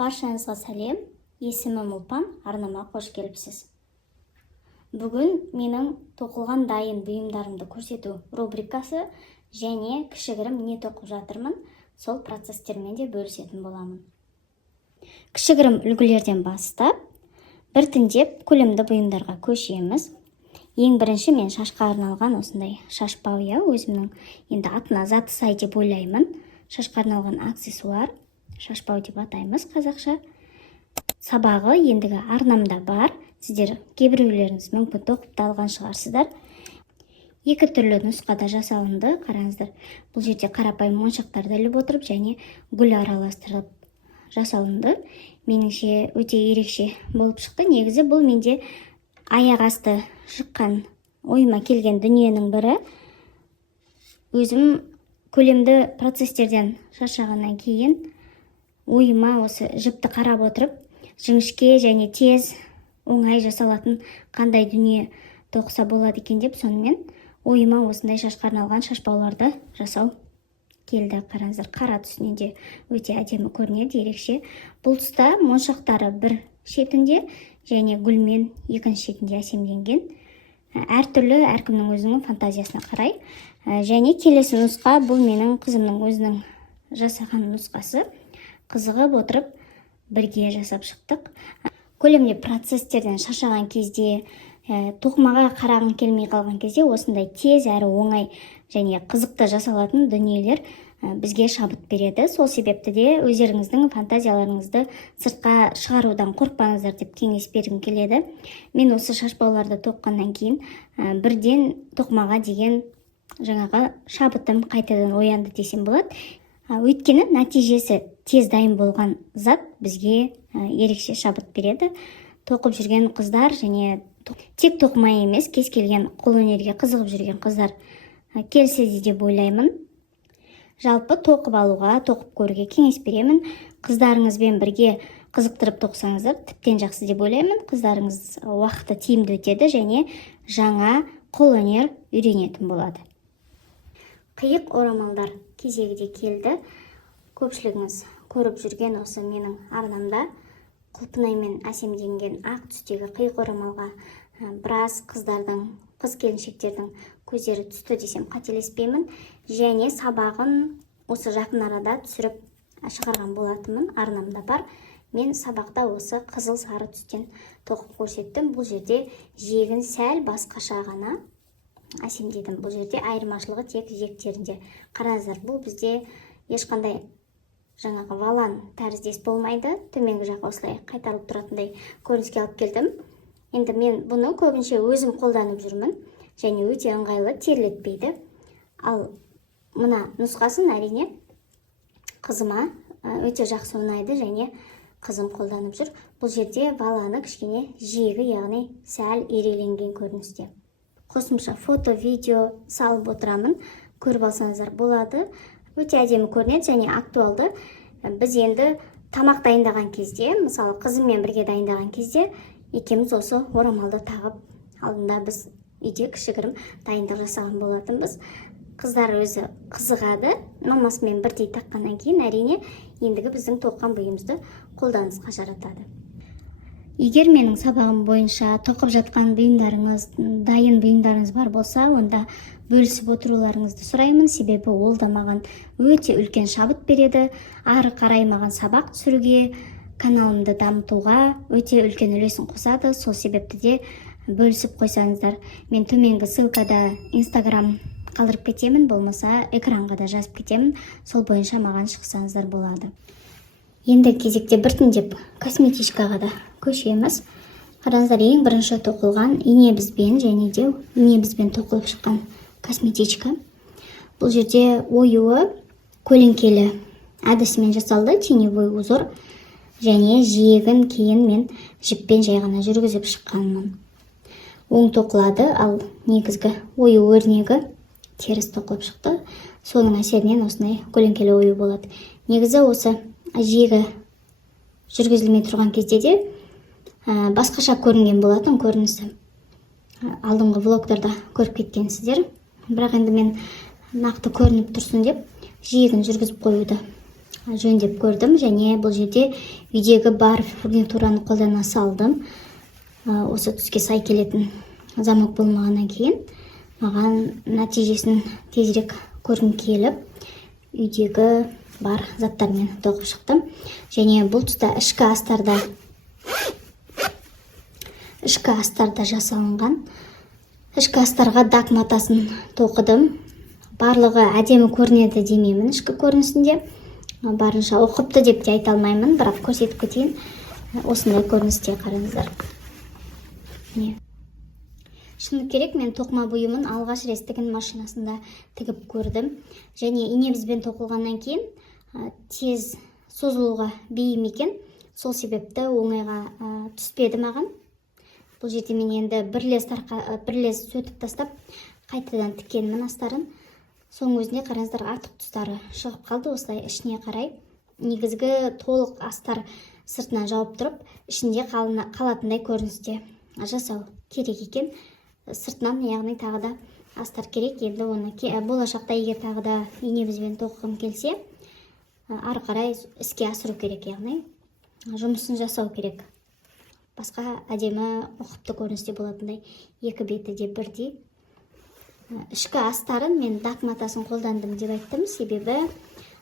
Баршаңызға сәлем, есімім Ұлпан, арнама қош келіпсіз. Бүгін менің тоқылған дайын бұйымдарымды көрсету рубрикасы және кішігірім не тоқып жатырмын, сол процесстермен де бөлісетін боламын. Кішігірім үлгілерден бастап, біртіндеп көлемді бұйымдарға көшеміз. Ең бірінші мен шашқа арналған осындай шашпау, өзімнің енді атына заты сай деп ойлаймын. Шашқа арналған аксессуар, шашпау деп атаймыз қазақша. Сабағы ендігі арнамда бар. Сіздер кейбіреулеріңіз мүмкін тоқып та алған шығарсыздар. Екі түрлі нұсқада жасалынды. Қараңыздар, бұл жерде қарапайым моншақтарды іліп отырып және гүл араластырып жасалынды. Меніңше өте ерекше болып шықты. Негізі бұл менде аяқ асты шыққан, ойыма келген дүниенің бірі. Өзім көлемді процесстерден шаршағаннан кейін ойыма осы жіпті қарап отырып, жіңішке және тез оңай жасалатын қандай дүние тоқса болады екен деп, сонымен ойыма осындай шашқа арналған шашпауларды жасау келді. Қараңыздар, қара түсінен де өте әдемі көрінеді, ерекше. Бұл тұста моншақтары бір шетінде және гүлмен екінші шетінде әсемденген. Әртүрлі, әркімнің өзінің фантазиясына қарай. Және келесі нұсқа, бұл менің қызымның өзінің жасаған нұсқасы. Қызығып отырып бірге жасап шықтық. Көлемде процесстерден шаршаған кезде, тоқымаға қарағың келмей қалған кезде осындай тез әрі оңай және қызықты жасалатын дүниелер бізге шабыт береді. Сол себепті де өздеріңіздің фантазияларыңызды сыртқа шығарудан қорықпаңыздар деп кеңес бергім келеді. Мен осы шашпауларды тоққаннан кейін бірден тоқымаға деген жаңағы шабытым қайтадан оянды десем болады. Өйткені нәтижесі тез дайын болған зат бізге ерекше шабыт береді. Тоқып жүрген қыздар және тек тоқымай емес, кез келген қолөнерге қызығып жүрген қыздар келсе деп ойлаймын. Жалпы тоқып алуға, тоқып көруге кеңес беремін. Қыздарыңызбен бірге қызықтырып тоқсаңыздар тіптен жақсы деп ойлаймын. Қыздарыңыз уақыты тиімді өтеді және жаңа қолөнер үйренетін болады. Қиық орамалдар кезегі де келді. Көпшілігіңіз көріп жүрген осы менің арнамда құлпынаймен әсемденген ақ түстегі қиық орамалға біраз қыздардың, қыз-келіншектердің көздері түсті десем қателеспеймін. Және сабағын осы жақын арада түсіріп шығарған болатынмын, арнамда бар. Мен сабақта осы қызыл сары түстен тоқып көрсеттім. Бұл жерде жиегін сәл басқаша ғана әсемдедім. Бұл жерде айырмашылығы тек жиектерінде. Қараңыздар, бұл бізде ешқандай жаңағы валан тәріздес болмайды. Төменгі жаққа осылай қайтарылып тұратындай көрініске алып келдім. Енді мен бұны көбінше өзім қолданып жүрмін және өте ыңғайлы, терлетпейді. Ал мына нұсқасын әрине қызыма өте жақсы ұнайды және қызым қолданып жүр. Бұл жерде валаны кішкене жиегі, яғни сәл ереленген көріністе. Қосымша фото, видео салып отырамын, көріп алсаңыздар болады. Өте әдемі көрінеді және актуалды. Біз енді тамақ дайындаған кезде, мысалы қызыммен бірге дайындаған кезде, екеуміз осы орамалды тағып алдында біз үйде кішігірім дайындық жасаған болатынбыз. Қыздар өзі қызығады. Мамасымен бірдей таққаннан кейін әрине ендігі біздің тоққан бұйымызды қолданысқа жаратады. Егер менің сабағым бойынша тоқып жатқан бұйымдарыңыз, дайын бұйымдарыңыз бар болса, онда бөлісіп отыруларыңызды сұраймын. Себебі ол да маған өте үлкен шабыт береді. Ары қарай маған сабақ түсіруге, каналымды дамытуға өте үлкен үлесін қосады. Сол себепті де бөлісіп қойсаңыздар. Мен төменгі ссылкада Instagram қалдырып кетемін, болмаса экранға да жазып кетемін. Сол бойынша маған шықсаңыздар болады. Енді кезекте біртіндеп косметичкаға да көшеміз. Қараңыздар, ең бірінші тоқылған инебізбен және де инебізбен тоқылып шыққан косметичка. Бұл жерде оюы көлеңкелі әдісімен жасалды, теневой узор және жиегін кейін мен жіппен жай ғана жүргізіп шыққанмын. Оң тоқылады, ал негізгі ою өрнегі теріс тоқылып шықты. Соның әсерінен осындай көлеңкелі ою болады. Негізі осы жиегі жүргізілмей тұрған кезде де басқаша көрінген болатын көрінісі. Алдыңғы влогтарда көріп кеткенсіздер. Бірақ енді мен нақты көрініп тұрсын деп жиегін жүргізіп қоюды жөндеп көрдім, және бұл жерде үйдегі бар фурнитураны қолдана салдым. Осы түске сай келетін замок болмағаннан кейін маған нәтижесін тезірек көргім келіп, үйдегі бар заттармен тоқып шықтым. Және бұл тұста ішкі астарда жасалынған. Ішкі астарға дак матасын тоқыдым. Барлығы әдемі көрінеді демеймін ішкі көрінісінде. Барынша оқыпты деп те айта алмаймын, бірақ көрсетіп кетейін. Осындай көріністе қараңыздар. Шыны керек, мен тоқыма бұйымын алғаш рет тігін машинасында тігіп көрдім. Және инебізбен тоқылғаннан кейін тез созылуға бейім екен. Сол себепті оңайға түспеді маған. Бұл жерде мен енді бірлес сөтіп тастап, қайтадан тіккенмін астарын. Соң өзіне қараңыздар, артық тұстары шығып қалды. Осылай ішіне қарай негізгі толық астар сыртынан жауып тұрып, ішінде қалатындай көріністе жасау керек екен. Сыртынан, яғни тағы да астар керек. Енді оны болашақта егер тағы да инебізбен тоқығым келсе, ары қарай іске асыру керек, яғни жұмысын жасау керек. Басқа әдемі ұқыпты көріністе болатындай екі беті де бірдей. Ішкі астарын мен дак матасын қолдандым деп айттым, себебі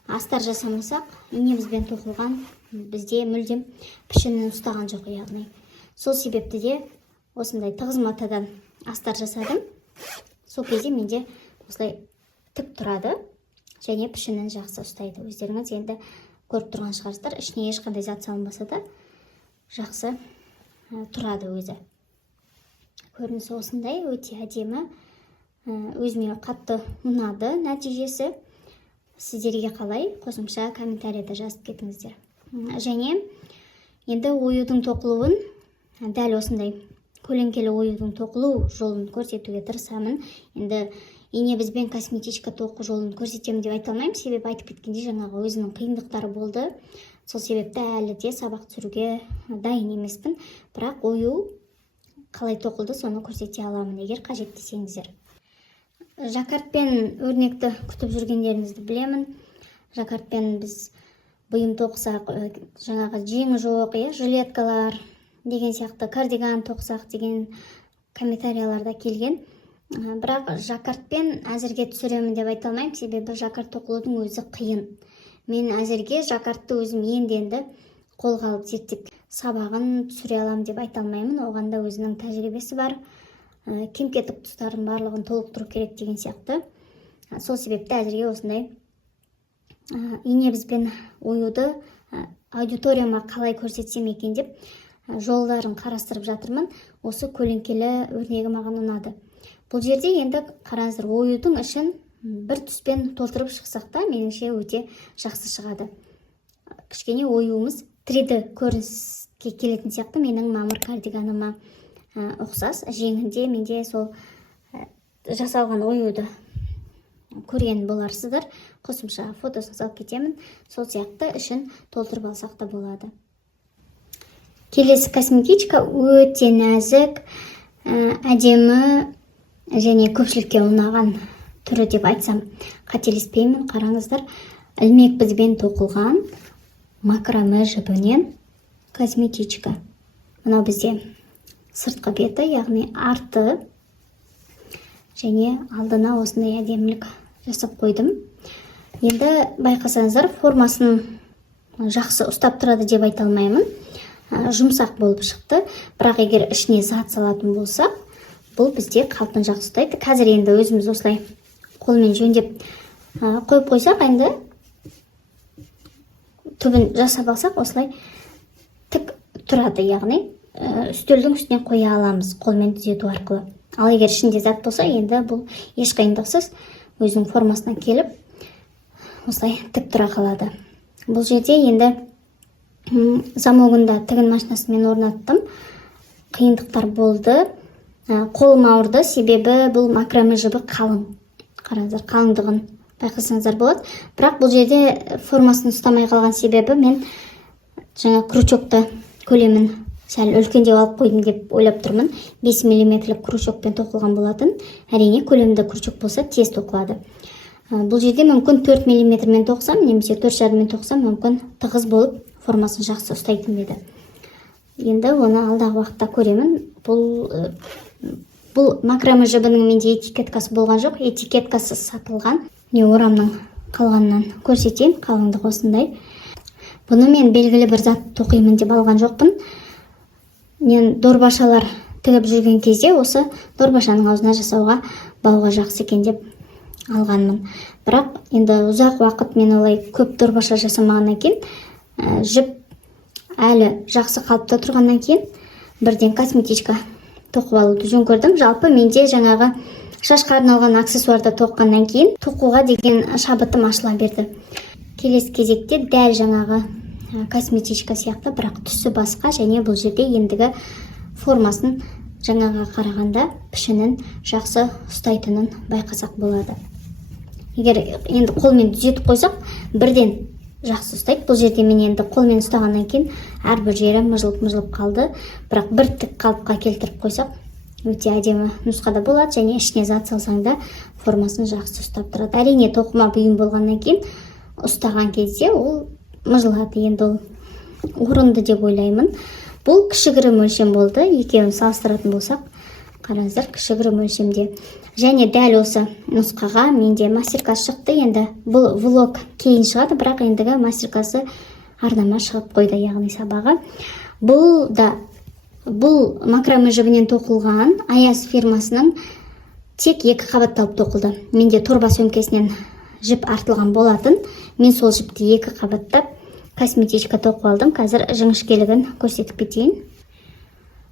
астар жасамасақ, инебізбен тоқылған бізде мүлдем пішінін ұстаған жоқ, яғни. Сол себепті де осындай тығыз матадан астар жасадым. Сол кезде менде осылай тік тұрады және пішінін жақсы ұстайды. Өздеріңіз енді көріп тұрған шығарсыздар, ішіне ешқандай зат салынбаса да жақсы тұрады өзі. Көрінісі осындай, өте әдемі. Өзіме қатты ұнады нәтижесі. Сіздерге қалай? Қосымша комментарияда жазып кетіңіздер. Және енді оюдың тоқылуын дәл осындай көлеңкелі оюдың тоқылу жолын көрсетуге тырысамын. Енді инебізбен косметичка тоқу жолын көрсетемін деп айта алмаймын, себебі айтып кеткенде жаңағы өзінің қиындықтары болды. Сол себепті әлі де сабақ түсіруге дайын емеспін. Бірақ ою қалай тоқылды, соны көрсете аламын, егер қажет десеңіздер. Жаккартпен өрнекті күтіп жүргендеріңізді білемін. Жаккартпен біз бұйым тоқсақ, жаңағы жеңі жоқ, жилеткалар деген сияқты, кардиган тоқсақ деген комментарияларда келген. Бірақ жаккартпен әзірге түсіремін деп айта алмаймын, себебі жаккарт тоқылудың өзі қиын. Мен әзірге жаккартты өзім енді қолға алып зерттеп сабағын түсіре аламын деп айта алмаймын. Оған да өзінің тәжірибесі бар. Кем-кетік тұстарын барлығын толықтыру керек деген сияқты. Сол себепті әзірге осындай инебізбен оюды аудиторияма қалай көрсетсем екен деп жолдарын қарастырып жатырмын. Осы көлеңкелі өрнегі маған ұнады. Бұл жерде енді қараңыздар, оюдың ішін бір түспен толтырып шықсақ та, меніңше өте жақсы шығады. Кішкене оюымыз 3D көрініске келетін сияқты. Менің мамыр кардиганыма ұқсас. Жеңінде менде сол жасалған оюды көрген боларсыздар. Қосымша фотосын салып кетемін. Сол сияқты ішін толтырып алсақ та болады. Келесі косметичка өте нәзік, әдемі және көпшілікке ұнаған түрі деп айтсам қателеспеймін. Қараңыздар, ілмек бізбен тоқылған макраме жібінен косметичка. Мынау бізде сыртқы беті, яғни арты, және алдына осындай әдемілік жасап қойдым. Енді байқасаңыздар, формасын жақсы ұстап тұрады деп айта алмаймын. Жұмсақ болып шықты, бірақ егер ішіне зат салатын болсақ, бұл бізде қалпын жақсы ұстайды. Қазір енді өзіміз осылай қолмен жөндеп қойып қойсақ, енді түбін жасап алсақ, осылай тік тұрады, яғни үстелдің үстіне қоя аламыз қолмен түзету арқылы. Ал егер ішінде зат болса, енді бұл еш қиындықсыз өзінің формасына келіп осылай тік тұра қалады. Бұл жерде енді замогында тігін машинасымен орнаттым. Қиындықтар болды. Қолым ауырды, себебі бұл макраме жібі қалың. Қараңыздар, қалыңдығын байқасаңыздар болады. Бірақ бұл жерде формасын ұстамай қалған себебі мен жаңа крючокты көлемін сәл үлкендеу алып қойдым деп ойлап тұрмын. 5 мм крючокпен тоқылған болатын. Әрине, көлемді крючок болса тез тоқылады. Бұл жерде мүмкін 4 мм тоқсам, немесе 4,5 мен тоқсам, мүмкін тығыз болып формасын жақсы ұстайтын еді. Енді оны алдағы уақытта көремін. Бұл макраме жібінің менде этикеткасы болған жоқ, этикеткасы сатылған. Орамның қалғанынан көрсетейін, қалыңдығы осындай. Бұны мен белгілі бір зат тоқимын деп алған жоқпын. Мен дорбашалар тігіп жүрген кезде осы дорбашаның аузына жасауға бауға жақсы екен деп алғанмын. Бірақ енді ұзақ уақыт мен олай көп дорбаша жасамағаннан кейін, жіп әлі жақсы қалыпта тұрғаннан кейін бірден косметичка тоқып алуды жөн көрдім. Жалпы менде жаңағы шашқа арналған аксессуарды тоққаннан кейін тоқуға деген шабытым ашыла берді. Келесі кезекте дәл жаңағы косметичка сияқты, бірақ түсі басқа, және бұл жерде ендігі формасын жаңаға қарағанда пішінін жақсы ұстайтынын байқасақ болады. Егер енді қолмен түзетіп қойсақ, бірден жақсы ұстайды. Бұл жерде мен енді қолмен ұстағаннан кейін әрбір жері мыжылып қалды. Бірақ бір тік қалыпқа келтіріп қойсақ, өте әдемі нұсқада болады, және ішіне зат салсаң да формасын жақсы ұстап тұрады. Әрине тоқыма бұйым болғаннан кейін ұстаған кезде ол мыжылады. Енді ол орынды деп ойлаймын. Бұл кішігірім өлшем болды. Екеуін салыстыратын болсақ, қараңыздар, кішігірім өлшемде. Және дәл осы нұсқаға менде мастер-класс шықты. Енді бұл влог кейін шығады, бірақ ендігі мастер-классы арнама шығып қойды, яғни сабағы. Бұл макраме жібінен тоқылған Аяз фирмасының тек 2 қабатталып тоқылды. Менде торба сөмкесінен жіп артылған болатын. Мен сол жіпті 2 қабаттап косметичка тоқып алдым. Қазір жіңішкелігін көрсетіп кетейін.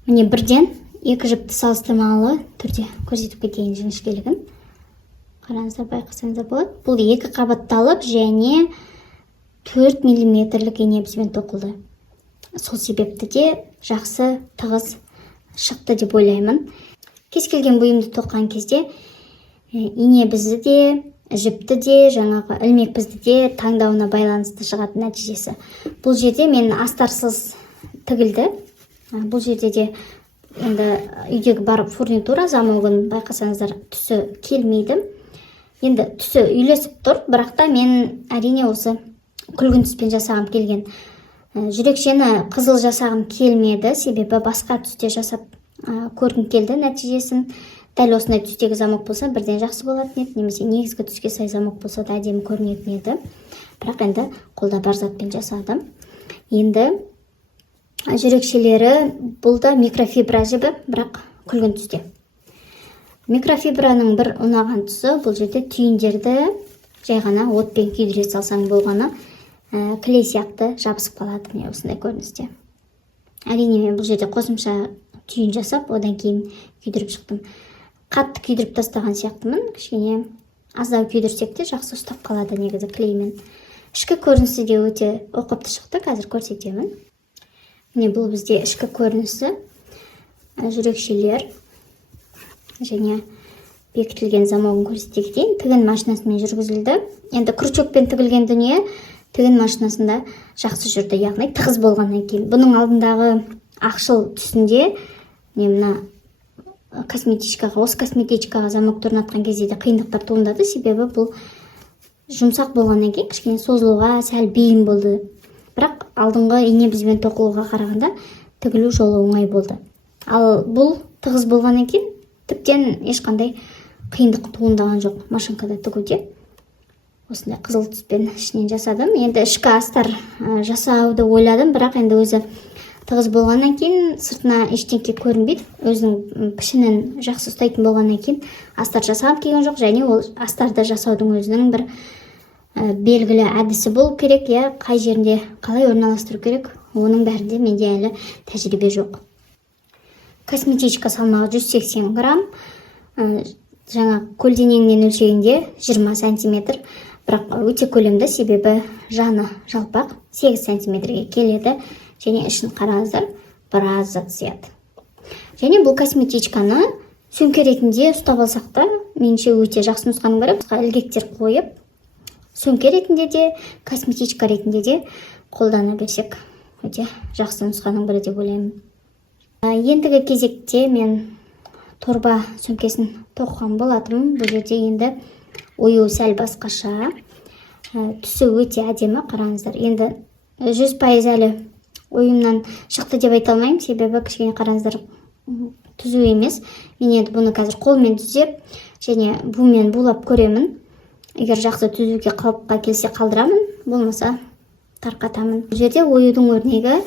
Міне бірден 2 жіпті салыстырмалы түрде көрсетіп кетейін жіңішкелігін. Қараңыздар, байқасаңыздар болады. Бұл 2 қабатталып және 4 мм-лік ине бізбен тоқылды. Сол себепті де жақсы тығыз шықты деп ойлаймын. Кез келген бұйымды тоққан кезде ине бізді де, жіпті де, жаңағы ілмек бізді де таңдауына байланысты шығатын нәтижесі. Бұл жерде мен астарсыз тігілді. Бұл жерде де енді үйдегі бар фурнитура замогын байқасаңыздар түсі келмейді. Енді түсі үйлесіп тұр, бірақ та мен әрине осы күлгін түспен жасағым келген. Жүрекшені қызыл жасағым келмеді, себебі басқа түсте жасап көргім келді нәтижесін. Дәл осындай түстегі замок болса бірден жақсы болатын еді, немесе негізгі түске сай замок болса да әдемі көрінетін еді. Бірақ енді қолда бар затпен жасадым. Енді жүрекшелері бұл да микрофибра жібі, бірақ күлгін түсте. Микрофибраның бір ұнаған тұсы, бұл жерде түйіндерді жай ғана отпен күйдіре салсаң болғаны клей сияқты жабысып қалады, міне осындай көріністе. Әрине мен бұл жерде қосымша түйін жасап, одан кейін күйдіріп шықтым. Қатты күйдіріп тастаған сияқтымын, кішкене аздау күйдірсек те жақсы ұстап қалады негізі клеймен. Ішкі көрінісі де өте ұқыпты шықты, қазір көрсетемін. Міне бұл бізде ішкі көрінісі, жүрекшелер және бекітілген замогын көрсете кетейін. Тігін машинасымен жүргізілді. Енді крючокпен тігілген дүние тігін машинасында жақсы жүрді, яғни тығыз болғаннан кейін. Бұның алдындағы ақшыл түсінде мына косметичкаға, осы косметичкаға замокты орнатқан кезде де қиындықтар туындады, себебі бұл жұмсақ болғаннан кейін кішкене созылуға сәл бейім болды. Бірақ алдыңғы ине бізбен тоқылуға қарағанда тігілу жолы оңай болды. Ал бұл тығыз болғаннан кейін тіптен ешқандай қиындық туындаған жоқ машинкада тігуде. Осындай қызыл түспен ішінен жасадым. Енді ішкі астар жасауды ойладым, бірақ енді өзі тығыз болғаннан кейін сыртына ештеңке көрінбейді. Өзінің пішінін жақсы ұстайтын болғаннан кейін астар жасағым келген жоқ, және ол астарды жасаудың өзінің бір белгілі әдісі болу керек, я қай жерінде қалай орналастыру керек, оның бәрінде менде әлі тәжірибе жоқ. Косметичка салмағы 180 грамм, жаңа көлденеңнен өлшегенде 20 сантиметр, бірақ өте көлемді, себебі жаны жалпақ 8 сантиметрге келеді, және ішін қараңыздар, біраз зат сияды. Және бұл косметичканы сөмке ретінде ұстап алсақ та, меніңше өте жақсы нұсқаның бірі. Ілгектер қойып, сөмке ретінде де, косметичка ретінде де қолдана берсек, өте жақсы нұсқаның бірі деп ойлаймын. Ендігі кезекте мен торба сөмкесін тоқыған болатым. Бұл жерде енді ою сәл басқаша, түсі өте әдемі, қараңыздар. Енді 100% әлі ойымнан шықты деп айта алмаймын, себебі кішкене қараңыздар түзу емес. Мен енді бұны қазір қолмен түзеп және бумен булап көремін. Егер жақсы түзуге қалыпқа келсе қалдырамын, болмаса тарқатамын. Бұл жерде оюдың өрнегі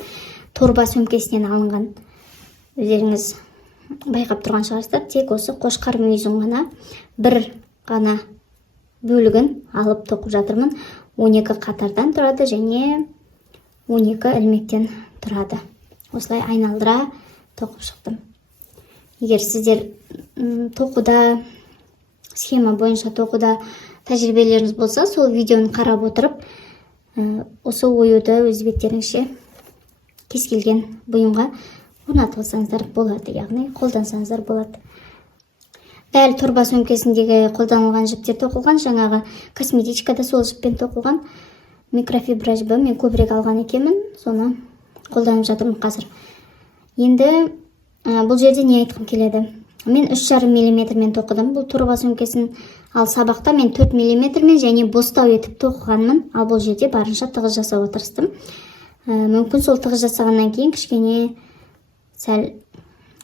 торба сөмкесінен алынған. Өздеріңіз байқап тұрған шығарсыздар, тек осы қошқар мүйізін ғана, бір ғана бөлігін алып тоқып жатырмын. 12 қатардан тұрады және 12 ілмектен тұрады. Осылай айналдыра тоқып шықтым. Егер сіздер тоқуда, схема бойынша тоқуда тәжірибелеріңіз болса, сол видеоны қарап отырып, осы оюды өз беттеріңізше кез келген бұйымға орнатып алсаңыздар болады, яғни қолдансаңыздар болады. Дәл торба сөмкесіндегі қолданылған жіптер тоқылған, жаңағы косметичкада сол жіппен тоқылған микрофибра жібі мен көбірек алған екенмін, соны қолданып жатырмын қазір. Енді бұл жерде не айтқым келеді? Мен 3,5 мм тоқыдым бұл торба сөмкесін, ал сабақта мен 4 мм және бостау етіп тоқығанмын, ал бұл жерде барынша тығыз жасауға тырыстым. Мүмкін сол тығыз жасағаннан кейін кішкене сәл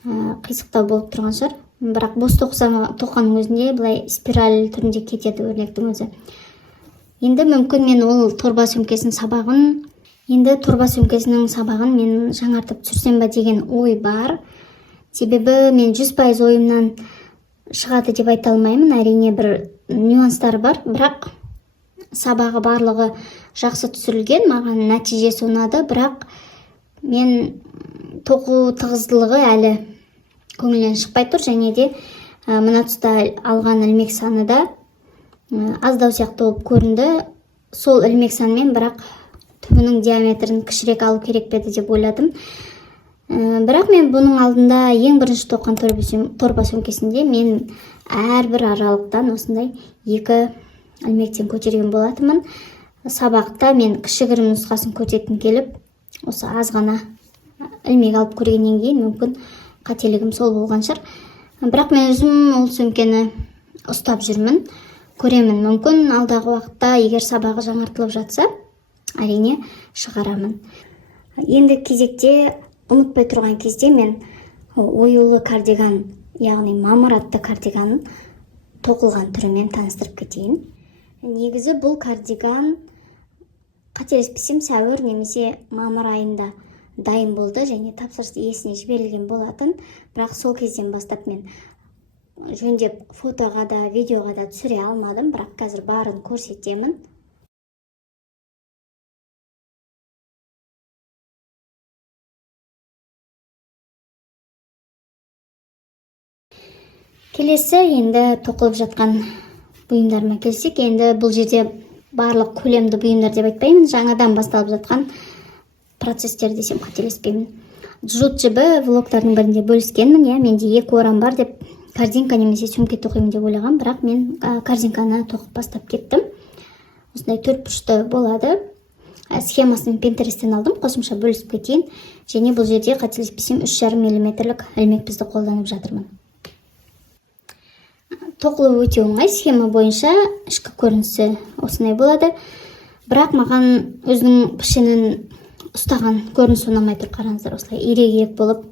қисықтау болып тұрған шығар, бірақ бос тоққанның өзінде былай спираль түрінде кетеді өрнектің өзі. Енді мүмкін мен ол торба сөмкесінің сабағын мен жаңартып түсірсем ба деген ой бар. Себебі мен 100% ойымнан шығады деп айта алмаймын. Әрине бір нюанстар бар, бірақ сабағы барлығы жақсы түсірілген, маған нәтижесі ұнады, бірақ мен тоқу тығыздылығы әлі көңілден шықпай тұр, және де мына тұста алған ілмек саны да аздау сияқты болып көрінді. Сол ілмек санмен бірақ түбінің диаметрін кішірек алу керек пе деп ойладым. Бірақ мен бұның алдында ең бірінші тоққан торба сөмкесінде мен әрбір аралықтан осындай 2 ілмектен көтерген болатымын. Сабақта мен кішігірім нұсқасын көрсеткім келіп, осы аз ғана ілмек алып көргеннен кейін мүмкін қателігім сол болған шығар. Бірақ мен өзім ол сөмкені ұстап жүрмін, көремін. Мүмкін алдағы уақытта егер сабағы жаңартылып жатса, әрине шығарамын. Енді кезекте ұмытпай тұрған кезде мен оюлы кардиган, яғни мамыр атты кардиганын тоқылған түрімен таныстырып кетейін. Негізі бұл кардиган қателеспесем сәуір немесе мамыр айында дайын болды және тапсырыс иесіне жіберілген болатын. Бірақ сол кезден бастап мен жөндеп фотоға да видеоға да түсіре алмадым, бірақ қазір барын көрсетемін. Келесі енді тоқылып жатқан бұйымдарыма келсек, енді бұл жерде барлық көлемді бұйымдар деп айтпаймын, жаңадан басталып жатқан процестер десем қателеспеймін. Джут жібі влогтардың бірінде бөліскенмін, менде 2 орам бар деп корзинка немесе сөмке тоқимын деп ойлаған, бірақ мен корзинканы тоқып бастап кеттім. Осындай 4 бұрышты болады. Схемасын Pinterest'тен алдым, қосымша бөлісіп кетейін. Және бұл жерде қателеспесем 3,5 мм ілмек бізді қолданып жатырмын. Тоқылу өте оңай, схема бойынша ішкі көрінісі осындай болады. Бірақ маған өзінің пішінін ұстаған көрінісі ұнамай тұр, қараңыздар, осылай ирек болып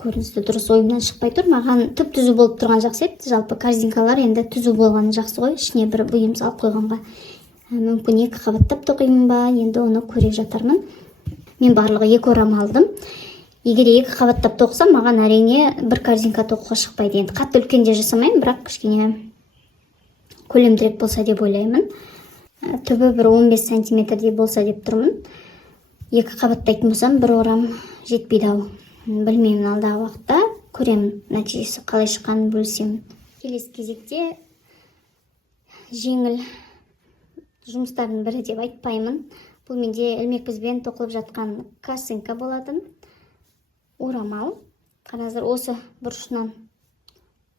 көрінісі дұрыс ойымнан шықпай тұр. Маған түп түзу болып тұрған жақсы еді. Жалпы корзинкалар енді түзу болғаны жақсы ғой, ішіне бір бұйым салып қойғанға. Мүмкін 2 қабаттап тоқимын ба, енді оны көре жатармын. Мен барлығы 2 орам алдым. Егер 2 қабаттап тоқсам, маған әрине бір корзинка тоқуға шықпайды. Енді қатты үлкенде жасамаймын, бірақ кішкене көлемдірек болса деп ойлаймын. Түбі бір 15 сантиметрдей болса деп тұрмын. 2 қабаттайтын болсам, 1 орам жетпейді ау. Білмеймін, алдағы уақытта көремін, нәтижесі қалай шыққанын бөлісемін. Келесі кезекте жеңіл жұмыстардың бірі деп айтпаймын. Бұл менде ілмекбізбен тоқылып жатқан косынка болатын. Орамал. Қараңыздар, осы бұрышынан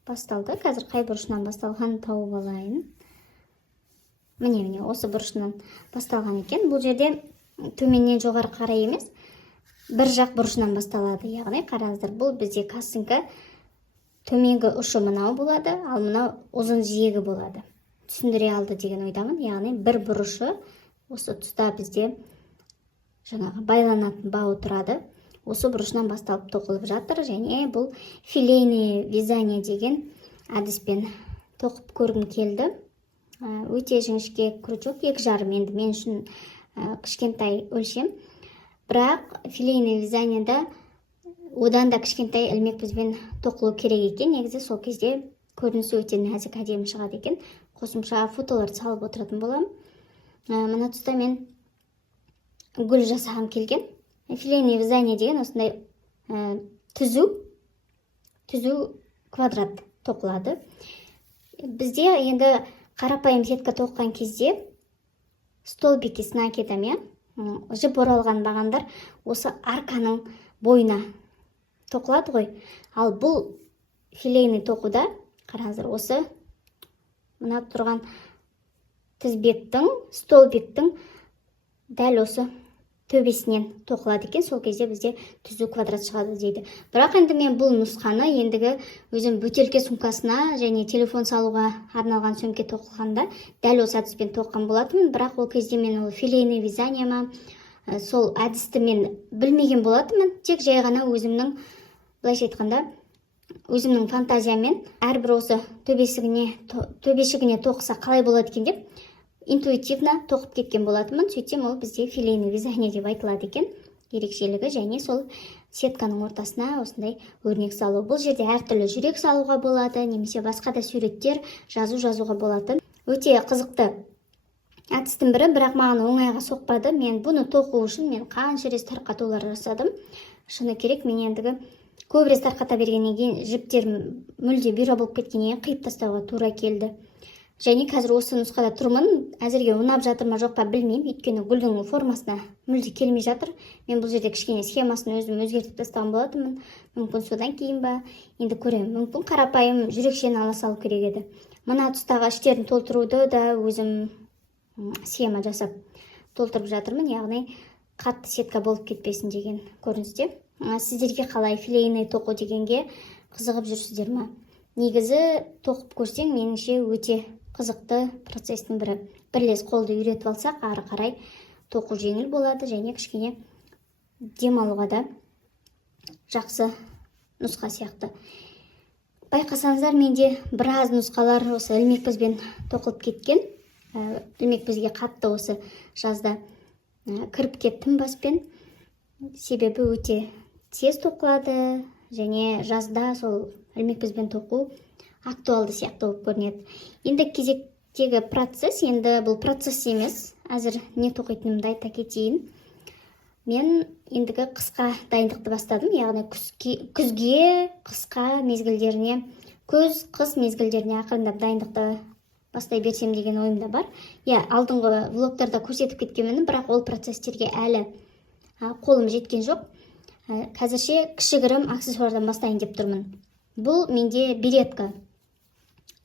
басталды. Қазір қай бұрышынан басталған тауып алайын. Міне, осы бұрышынан басталған екен. Бұл жерде төменнен жоғары қарай емес, бір жақ бұрышынан басталады. Яғни, қараңыздар, бұл бізде косынка төменгі ұшы мынау болады, ал мынау ұзын жиегі болады. Түсіндіре алды деген ойдамын. Яғни бір бұрышы осы тұста бізде жаңағы байланатын бау тұрады. Осы бұрышынан басталып тоқылып жатыр, және бұл филейный вязание деген әдіспен тоқып көргім келді. Өте жіңішке крючок, 2,5, енді мен үшін кішкентай өлшем. Бірақ филейный вязаниеда одан да кішкентай ілмек бізбен тоқылу керек екен. Негізі сол кезде көрінісі өте нәзік, әдемі шығады екен. Қосымша фотоларды салып отыратын боламын. Мына тұста мен гүл жасағым келген. Филейный вязание деген осындай түзу квадрат тоқылады. Бізде енді қарапайым сетка тоққан кезде столбики с накидами, жіп оралған бағандар осы арканың бойына тоқылады ғой. Ал бұл филейный тоқуда, қараңыздар, осы мына тұрған тізбектің, столбиктің дәл осы төбесінен тоқылады екен. Сол кезде бізде түзу квадрат шығады дейді. Бірақ енді мен бұл нұсқаны ендігі өзім бөтелке сумкасына және телефон салуға арналған сөмке тоқылғанда дәл осы әдіспен тоққан болатынмын. Бірақ ол кезде мен ол филейный вязание ма, сол әдісті мен білмеген болатынмын. Тек жай ғана өзімнің, былайша айтқанда, өзімнің фантазиямен әрбір осы төбешігіне тоқыса қалай болады екен деп интуитивно тоқып кеткен болатынмын. Сөйтсем ол бізде филейный вязание деп айтылады екен. Ерекшелігі және сол сетканың ортасына осындай өрнек салу. Бұл жерде әртүрлі жүрек салуға болады, немесе басқа да суреттер жазуға болады. Өте қызықты әдістің бірі, бірақ маған оңайға соқпады. Мен бұны тоқу үшін мен қанша рет тарқатулар жасадым. Шыны керек, мен ендігі көбірек тарқата бергеннен кейін жіптерім мүлде бұйра болып кеткеннен қиып тастауға тура келді. Және қазір осы нұсқада тұрмын. Әзірге ұнап жатыр ма жоқ па білмеймін, өйткені гүлдің формасына мүлде келмей жатыр. Мен бұл жерде кішкене схемасын өзім өзгертіп тастаған болатынмын. Мүмкін содан кейін ба, енді көремін. Мүмкін қарапайым жүрекшені ала салу керек еді. Мына тұстағы іштерін толтыруды да өзім схема жасап толтырып жатырмын. Яғни қатты сетка болып кетпесін деген көріністе. Сіздерге қалай филейный тоқу дегенге қызығып жүрсіздер ма? Негізі тоқып көрсең, меніңше өте қызықты процестің бірі. Бірлес қолды үйретіп алсақ, ары қарай тоқу жеңіл болады, және кішкене демалуға да жақсы нұсқа сияқты. Байқасаңыздар, менде біраз нұсқалар осы ілмек бізбен тоқылып кеткен. Ілмек бізге қатты осы жазда кіріп кеттім баспен. Себебі өте тез тоқылады, және жазда сол ілмек бізбен тоқу актуалды сияқты болып көрінеді. Енді кезектегі процесс, енді бұл процесс емес. Әзір не тоқитынымды айта кетейін. Мен ендігі қысқа дайындықты бастадым. Яғни күзге, қысқа мезгілдеріне, қыс мезгілдеріне ақырындап дайындықты бастай берсем деген ойымда бар. Алдыңғы влогтарда көрсетіп кеткенмін, бірақ ол процесстерге әлі қолым жеткен жоқ. Қазірше кішігірім аксессуардан бастайын деп тұрмын. Бұл менде беретка.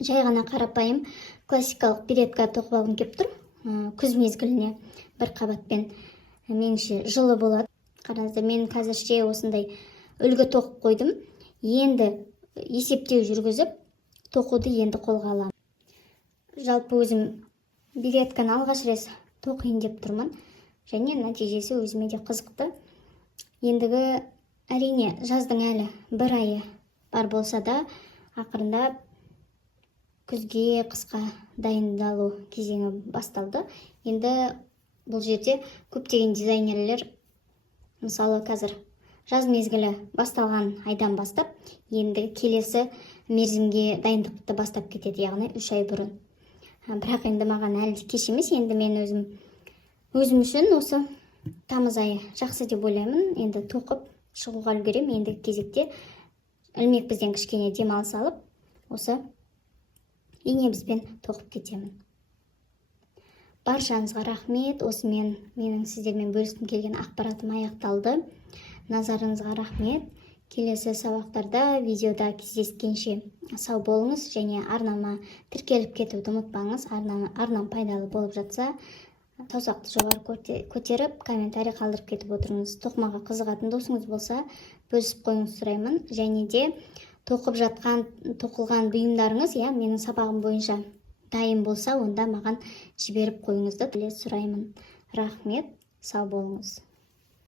Жай ғана қарапайым классикалық беретка тоқып алғым келіп тұр. Күз мезгіліне бір қабатпен, меніңше жылы болады. Қараңыздар, мен қазірше осындай үлгі тоқып қойдым. Енді есептеу жүргізіп, тоқуды енді қолға аламын. Жалпы өзім беретканы алғаш рет тоқиын деп тұрмын, және нәтижесі өзіме де қызықты. Ендігі әрине жаздың әлі бір айы бар болса да, ақырында күзге, қысқа дайындалу кезеңі басталды. Енді бұл жерде көптеген дизайнерлер, мысалы қазір жаз мезгілі басталған айдан бастап, енді келесі мерзімге дайындықты бастап кетеді, яғни 3 ай бұрын. Бірақ енді маған әлі кеш емес, енді мен өзім үшін осы тамыз айы жақсы деп ойлаймын. Енді тоқып шығуға үлгеремін. Енді кезекте ілмек бізден кішкене демалыс алып, осы инебізбен тоқып кетемін. Баршаңызға рахмет. Осымен менің сіздермен бөліскім келген ақпаратым аяқталды. Назарыңызға рахмет. Келесі сабақтарда, видеода кездескенше сау болыңыз, және арнама тіркеліп кетуді ұмытпаңыз. Арнам пайдалы болып жатса, саусақты жоғары көтеріп, комментарий қалдырып кетіп отырыңыз. Тоқымаға қызығатын досыңыз болса, бөлісіп қойыңыз сұраймын. Және де тоқып жатқан тоқылған бұйымдарыңыз менің сабағым бойынша дайын болса, онда маған жіберіп қойыңызды сұраймын. Рахмет, сау болыңыз.